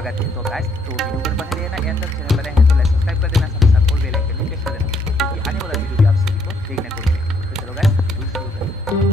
स्वागत है। तो गाइस, तो वीडियो पर बने रहना, एंड तक चैनल पर नए हैं तो लाइक सब्सक्राइब कर देना, साथ साथ और बेल आइकन भी प्रेस कर देना, क्योंकि आने वाला वीडियो भी आप सभी को देखने को मिले। तो चलो गाइस, वीडियो शुरू करते हैं।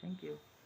Thank you.